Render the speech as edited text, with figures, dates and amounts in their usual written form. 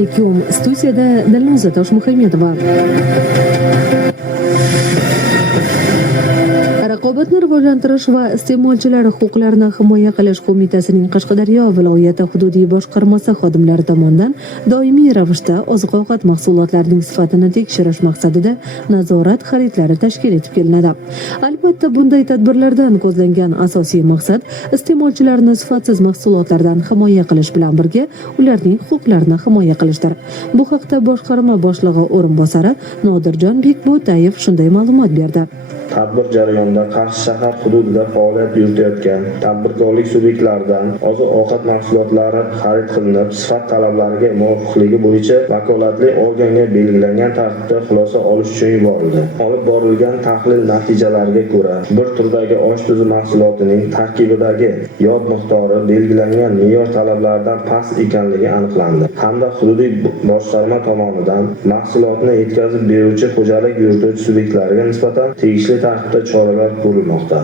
alaykum. Studiyada Dilnoza Toshmuhamedova. Raqobatni rivojlantirish va iste'molchilar huquqlarini himoya qilish qo'mitasining Qashqadaryo viloyati hududiy boshqarmasi xodimlari tomonidan doimiy ravishda oziq-ovqat mahsulotlarining sifatini tekshirish maqsadida nazorat xaridlari tashkil etib kelinadi. Albatta, bunday tadbirlardan ko'zlangan asosiy maqsad iste'molchilarni sifatsiz mahsulotlardan himoya qilish bilan birga ularning huquqlarini himoya qilishdir. Bu haqda boshqarma boshlig'i o'rinbosari Nodirjon Bekbo'tayev shunday ma'lumot berdi. Tadbir jarayonida Qarshi shahar hududida faoliyat yuritayotgan tadbirkorlik subyektlaridan oziq-ovqat mahsulotlari xarid qilinib, sifat talablariga muvofiqligi bo'yicha vakolatli organga belgilangan tartibda xulosa olish uchun yuborildi. Olib borilgan tahlil natijalariga ko'ra, bir turdagi osh tuzi mahsulotining tarkibidagi yod miqdori belgilangan me'yor talablaridan past ekanligi aniqlandi hamda hududiy boshqarma tomonidan mahsulotni yetkazib beruvchi xo'jalik yurituvchi subyektlarga nisbatan tegishli tartibda choralar ko'rilmoqda.